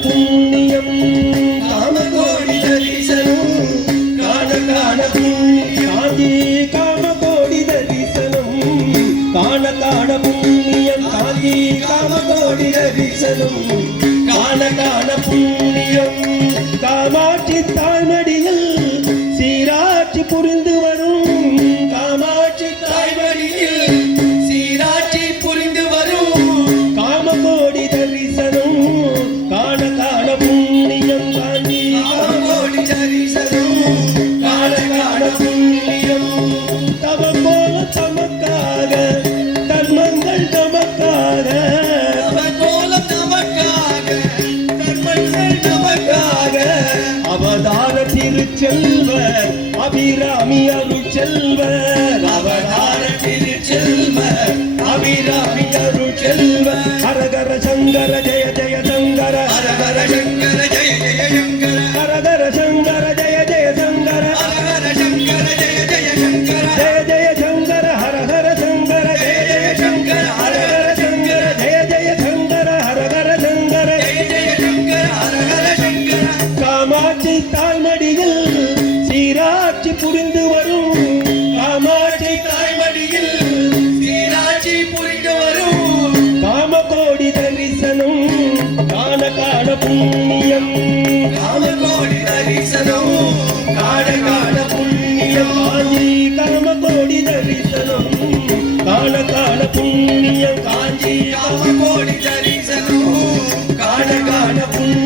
புண்ணியம் காமகோடி தரிசனம் காண காஞ்சி காமகோடி தரிசனம் காண புண்ணியம் காஞ்சி காமகோடி தரிசனம் காண புண்ணியம் காமாட்சி தாய்மடியில் சீராட்சி புரிந்து வரும் காமாட்சி தாய்மடியில் சீராட்சி புரிந்து வரும் காமகோடி தரிசனம் காண புண்ணியம் காஞ்சி காமகோடி தரிசனம் காண புண்ணியம் தவக்கோல தமக்காக தர்மங்கள் தமக்காக தவக்கோல தமக்காக தர்மங்கள் தமக்காக அவதார திருச்செல்வர் அபிராமி அருள் செல்வர் அவதார திருச்செல்வர் அபிராமி அருள் செல்வர் ஹரஹர சங்கர ஜெய ஜெய சங்கர ஹரஹர சங்கர ஜெய ஜெய சங்கர ஹரஹர சங்கர ஜெய ஜெய சங்கர ஹரஹர சங்கர ஜெய ஜெய சங்கர ஜெய ஜெய சங்கர ஹரஹர சங்கர ஜெய ஜெய சங்கர ஹரஹர சங்கர ஜெய ஜெய சங்கர ஹரஹர சங்கர ஜெய ஜெய சங்கர ஹரஹர சங்கர காமாட்சி தாய்மடியில் சீராட்சி புரிந்து வரும் காமாட்சி தாய்மடியில் சீராட்சி புரிந்து வரும் காமகோடி தரிசனம் காண புண்ணியம் காமகோடி தரிசனம் காண புண்ணியம் காஞ்சி காமகோடி தரிசனம் காண புண்ணியம் காஞ்சி காமகோடி தரிசனம் காண புண்ணியம்